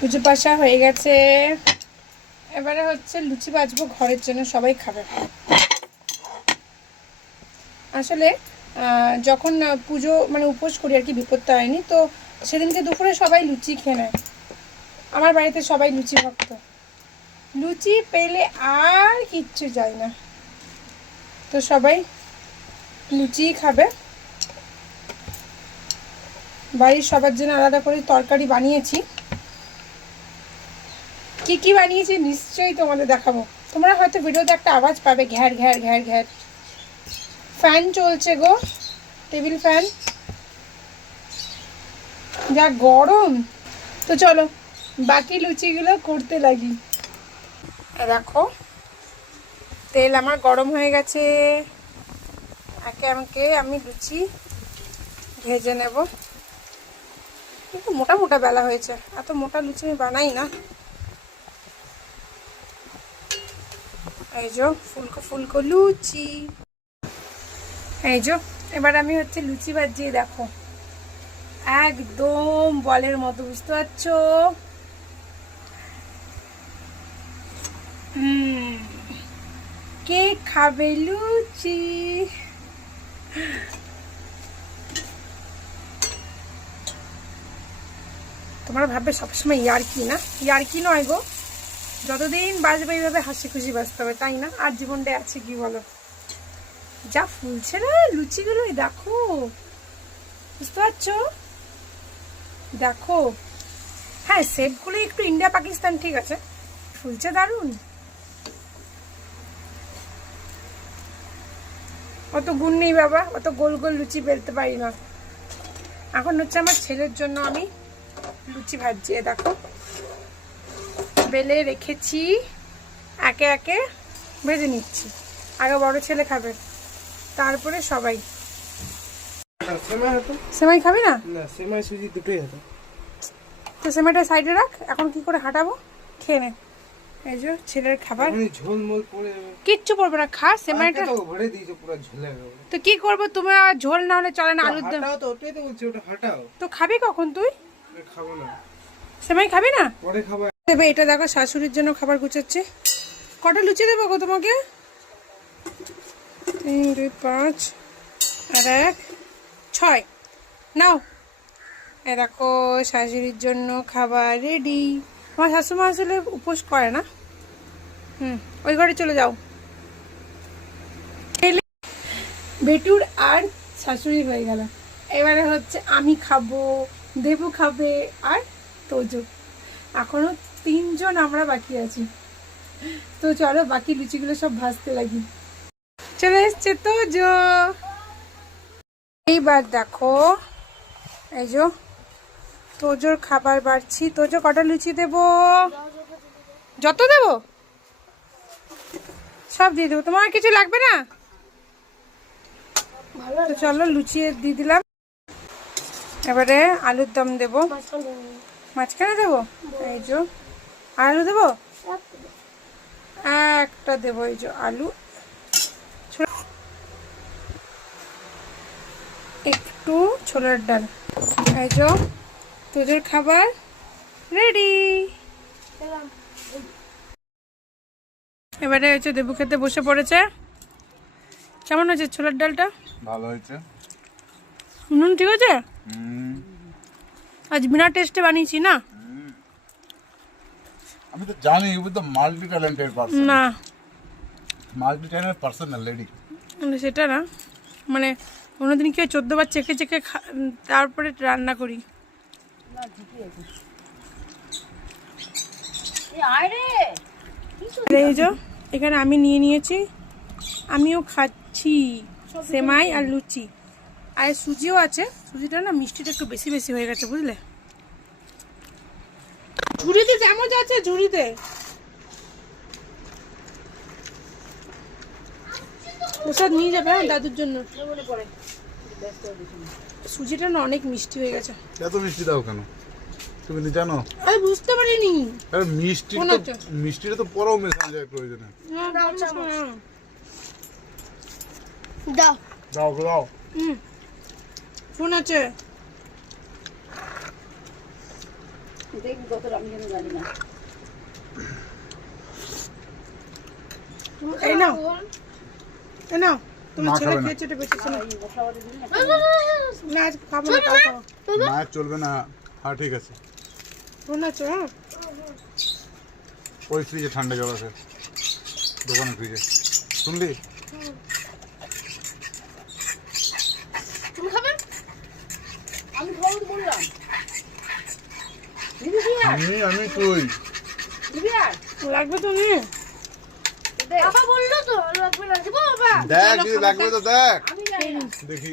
লুচি পাশা হয়ে গেছে। এবারে হচ্ছে লুচি বাজবো ঘরের জন্য, সবাই খাবে। আসলে যখন পুজো মানে উপোস করি আর কি, বিপত্তা হয়নি, তো সেদিনকে দুপুরে সবাই লুচি খেয়ে নেয়। আমার বাড়িতে সবাই লুচি ভক্ত লুচি পেলে আর কিচ্ছু যায় না। তো সবাই লুচিই খাবে। বাড়ির সবার জন্য আলাদা করে তরকারি বানিয়েছি। কি কি বানিয়েছি নিশ্চয়ই তোমাদের দেখাবো। তোমরা হয়তো ভিডিওতে একটা আওয়াজ পাবে, ঘ্যার ঘ্যার ঘ্যার ঘ্যার। ফ্যান চলছে গো, টেবিল ফ্যান। যা গরম। তো চলো, বাকি লুচিগুলো করতে লাগি। দেখো, তেল আমার গরম হয়ে গেছে। একে আমাকে আমি লুচি ভেজে নেব। কিন্তু মোটা মোটা বেলা হয়েছে, এত মোটা লুচি আমি বানাই না। এই ফুলকো ফুলকো লুচি। এই এবার আমি হচ্ছে লুচি বাজিয়ে দেখো। একদম বলের মতো, বুঝতে পারছ? কে খাবে লুচি? তোমরা ভাববে সবসময় ইয়ার্কি না? ইয়ার্কি নয় গো। যতদিন বাজবে এইভাবে হাসি খুশি বাঁচতে হবে, তাই না? আর জীবনটা আছে কি বলো? যা ফুলছে না লুচিগুলো এই দেখো। বুঝতে পারছ? দেখো। হ্যাঁ সেটগুলো একটু ইন্ডিয়া, পাকিস্তান, ঠিক আছে। ফুলছে দারুণ। অত গুণ নেই বাবা, অত গোল গোল লুচি বেলতে পারি না। এখন হচ্ছে আমার ছেলের জন্য আমি লুচি ভাজছি দেখো। বেলে রেখেছি। একে একে ভেজে নিচ্ছি। আগে বড় ছেলে খাবে। তারপরে সবাই। সেমাই হতো সেমাই খাবি না? না সেমাই সুজি দুটোই হতো তো সেমাইটা সাইডে রাখ। এখন কি করে হাঁটাবো? খেয়ে নে। এই যে ছেলের খাবার। এমনি ঝোল পড়ে কিচ্ছু পড়বে না খা। সেমাইটা তো ভরে দিয়েছ পুরো ঝোলে তো কি করব? তুমি আর ঝোল না হলে চলে না আলুর দম। তো ওটাই তো বলছি ওটা হাঁটাও। তো খাবি কখন তুই? খাব না। সেমাই খাবি না? পরে খাব। দেবে, এটা দেখো শাশুড়ির জন্য খাবার গুছাচ্ছে। কটা লুচি দেবো গো তোমাকে? তিন, দুই, পাঁচ, আর এক, ছয়। নাও। এ দেখো, শাশুড়ির জন্য খাবার রেডি আমার শাশুমা আসলে উপোস করে না? হুম, ওই ঘরে চলে যাও। বেটুর আর শাশুড়ি হয়ে গেল। এবারে হচ্ছে আমি খাব, দেবু খাবে আর তোজো। এখনও তিনজন আমরা বাকি আছি। তো চলো বাকি লুচিগুলো সব ভাজতে লাগি। চলে এসছে তো জো এইবার দেখো এই যো তোজোর খাবার বাড়ছি। তোজো কটা লুচি দেবো? যত দেবো? সব দিয়ে দেবো। তোমার কিছু লাগবে না? তো চলো লুচি দিয়ে দিলাম। এবারে আলুর দম দেবো। মাঝখানে দেবো। এই যে আলু দেবো? একটা দেবো এই যে আলু। একটু ছোলার ডাল। এই যে তোদের খাবার রেডি। এবারে হচ্ছে দেবু খেতে বসে পড়েছে। কেমন হয়েছে ছোলার ডালটা? ভালো হয়েছে। নুন ঠিক আছে আজ বিনা টেস্টে বানিয়েছি না? আমি তো জানি ইউ তো মাল্টি ট্যালেন্টেড পারসন না। মাল্টি ট্যালেন্টেড পারসন না লেডি মানে সেটা না। মানে কোনোদিন কেউ চোদ্দ বার চেখে খা- তারপরে রান্না করি। এই যে এখানে আমি নিয়ে নিয়েছি। আমিও খাচ্ছি সেমাই আর লুচি। আর সুজিও আছে। সুজিটা না মিষ্টিটা একটু বেশি বেশি হয়ে গেছে বুঝলে? ঝুড়িতে চামচ আছে ঝুড়িতে। প্রসাদ নিয়ে যাবে হ্যাঁ, দাদুর জন্য। সুজিটা না অনেক মিষ্টি হয়ে গেছে। এত মিষ্টি দাও কেন? তুমি কি জানো। আমি বুঝতে পারিনি। আরে মিষ্টি তো মিষ্টিটা তো পরেও মেশানো যায় প্রয়োজনে। হ্যাঁ, দাও দাও। দাও ফোন আছে। জানি না। এই নাও। এই নাও তোমার ছেলে। খেয়েছে এটা বেঁচেছে না? না না আজ খাব না খাব। চলবে। না। হ্যাঁ ঠিক আছে। শোন আছো হ্যাঁ? ওই ফ্রিজে ঠান্ডা জল আছে। দোকানের ফ্রিজে। শুনলি তুমি খাবে আমি খাব তো বললাম দিবি কি আর আমি আমি তুই। লাগবে তো নিয়ে বাবা বলল তো লাগবে না বাবা দেখ লাগবে তো দেখ। দেখি।